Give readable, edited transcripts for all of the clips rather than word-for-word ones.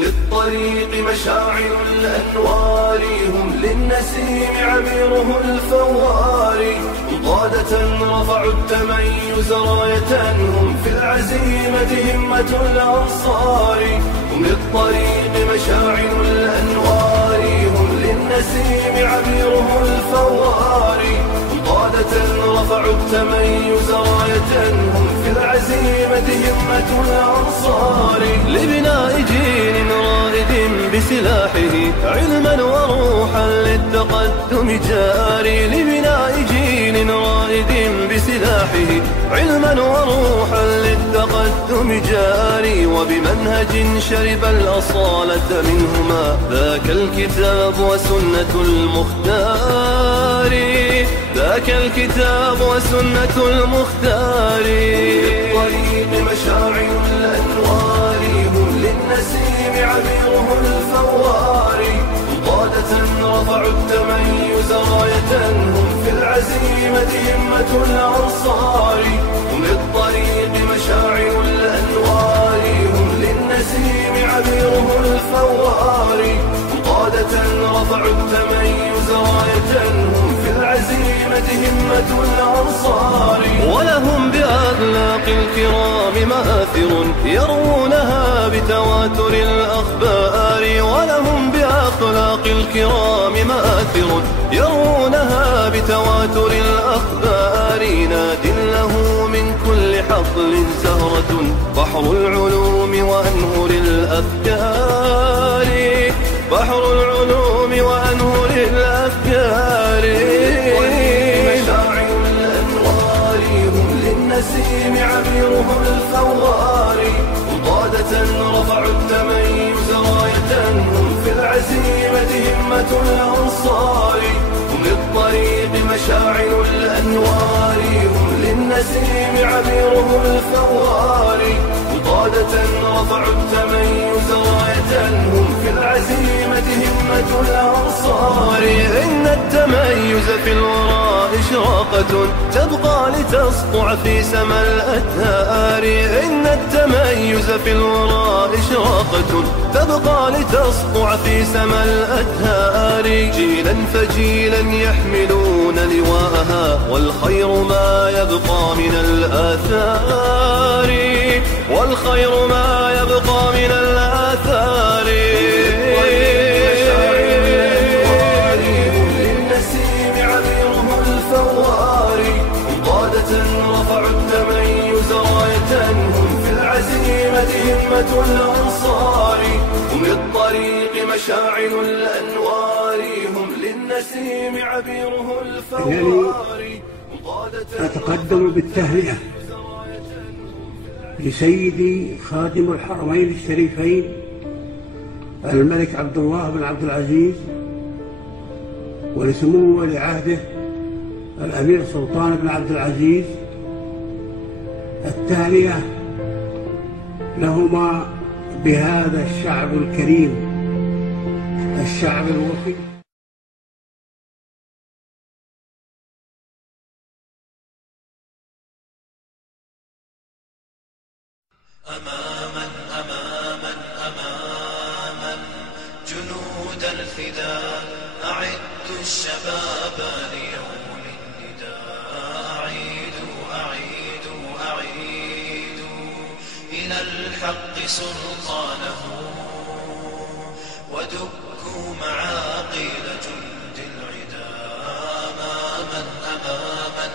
للطريق مشاعل الأنوار، هم للنسيم عبيره الفوار، قادة رفعوا التميز راية، هم في العزيمة همة الأنصار. هم للطريق مشاعل الأنوار، هم للنسيم عبيره الفوار، قادة رفعوا التميز راية، هم في العزيمة همة الأنصار. لبناء جيل رائد بسلاحه علما وروحا للتقدم جاري، لبناء جيل رائد بسلاحه علما وروحا للتقدم جاري، وبمنهج شرب الأصالة منهما ذاك الكتاب وسنة المختار، ذاك الكتاب وسنة المختار. للطريق مشاعل الأنوار، هم للنسيم عبيره الفوار، قادة رفعوا التميز راية، هم في العزيمة همة الأنصار. هم للطريق مشاعل الأنوار، هم للنسيم عبيره الفوار، قادة رفعوا التميز راية، هم في العزيمة همة الأنصار. ولهم بأخلاق الكرام مآثر يروونها بتواتر الأخبار، ولهم بأخلاق الكرام مآثر يروونها بتواتر الأخبار. ناد له من كل حقل زهرة بحر العلوم وأنهر الأفكار، بحر العلوم وأنهر الأفكار. مشاعل الأنوار، هم للنسيم عبيره الفوار، قادة رفعوا التميز راية، هم في العزيمة همة الأنصار. هم للطريق مشاعل الأنوار، هم للنسيم عبيره الفوار، قادة رفعوا التميز راية، هم في العزيمة همة الأنصار. إن التميز في الوراء إشراقة تبقى لتسطع في سما الأدهار، إن التميز في الوراء إشراقة تبقى لتسطع في سما الأدهار. جيلا فجيلا يحملون لواءها، والخير ما يبقى من الآثار، والخير ما يبقى من الآثار. هم للنسيم عبيره الفوار، قادة رفعوا التميز راية، هم في العزيمة همة الأنصار. هم للطريق مشاعل الأنوار، هم للنسيم عبيره الفوار. أتقدم بالتهنئة لسيدي خادم الحرمين الشريفين الملك عبد الله بن عبد العزيز، ولسمو ولي عهده الأمير سلطان بن عبد العزيز، التهنئة لهما بهذا الشعب الكريم، الشعب الوفي. أماما أماما أماما جنود الفداء، أعدوا الشباب ليوم النداء. أعيدوا أعيدوا أعيدوا إلى الحق سلطانه، ودكوا معاقيل جند العدا. أماما أماما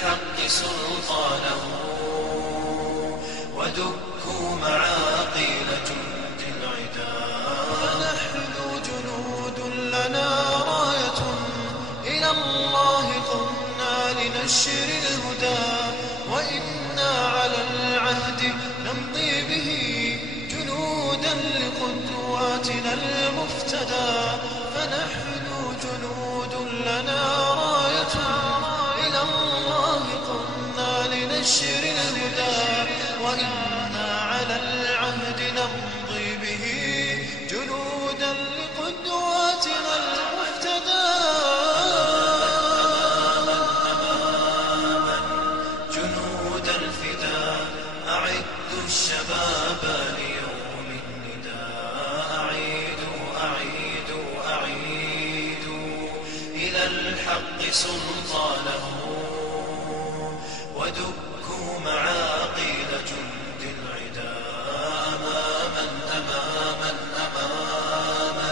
الحق سلطانه ودكوا معاقيل جند العدا. فنحن جنود لنا راية إلى الله قمنا لنشر الهدى، وإنا على العهد نمضي به جنودا لقدواتنا المفتدى. فنحن جنود لنا راية إلى الله قمنا لنشر الهدى، وإنا على العهد نمضي به جنودا لقدواتنا المفتدى. أماما جنود الفداء أعدوا الشباب ليوم النداء. أعيدوا إلى الحق سلطانه ودكوا معاقيل جند العدا. أماما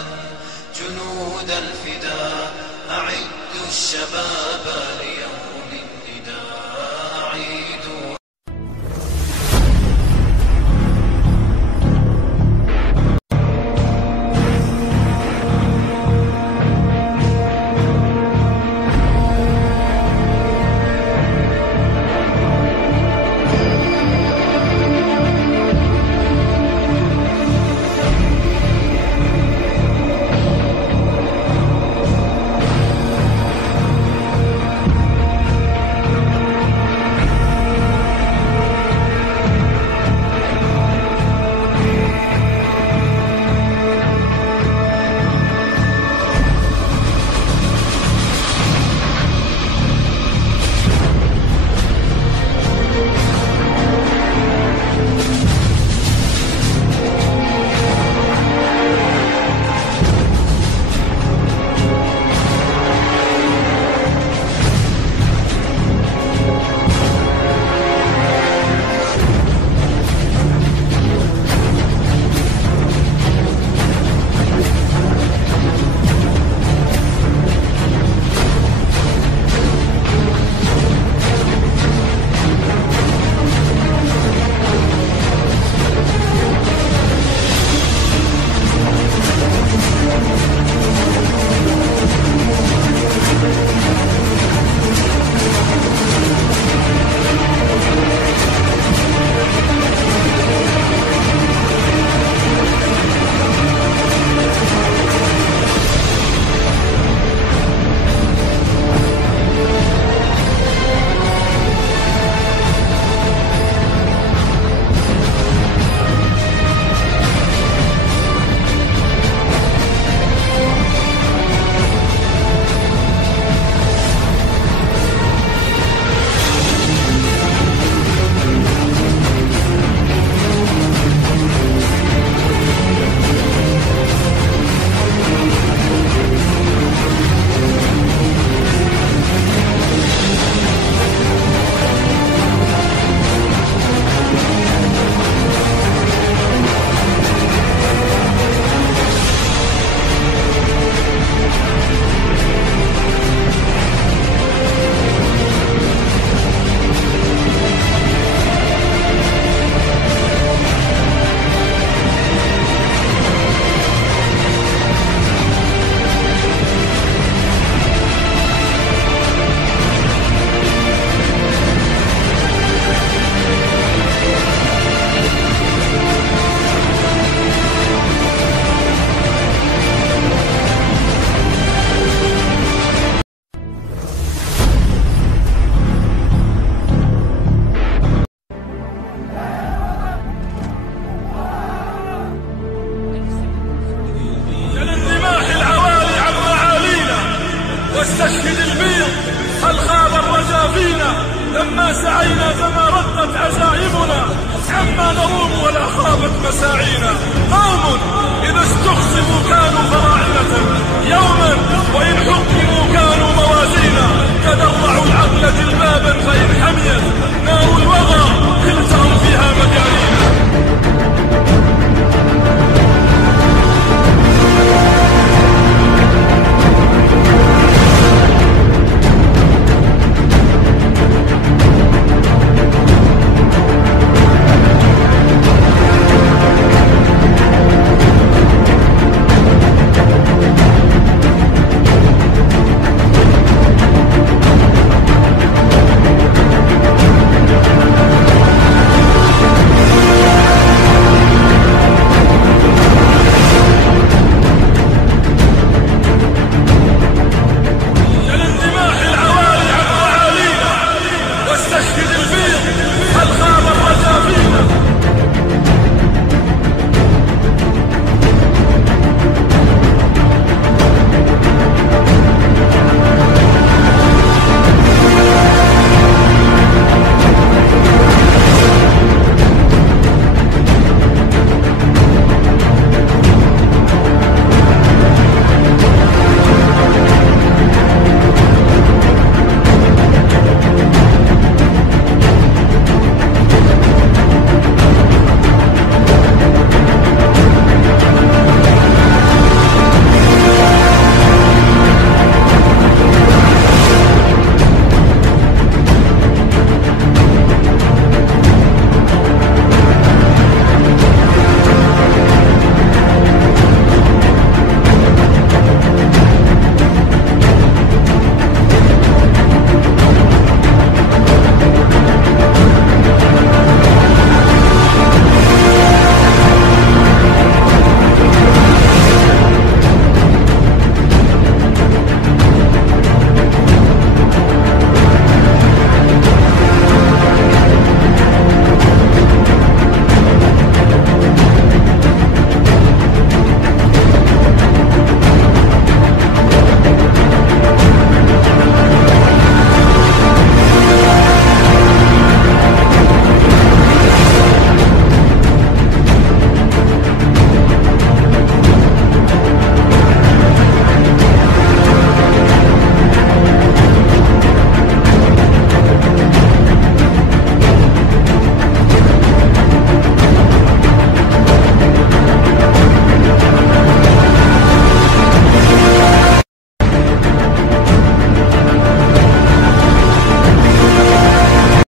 جنود الفداء أعدوا الشباب ليوم النداء. أعيدوا. واستشهد البيض هل خاب الرجا فينا لما سعينا فما ردت عزائمنا عما نروم ولا خابت مساعينا. قوم إذا استخصموا كانوا فراعنة يوما وإن حكموا كانوا موازينا تدرعوا العقل جلبابا فإن حميت نار الوغى خلتهم فيها مجارينا. الفيل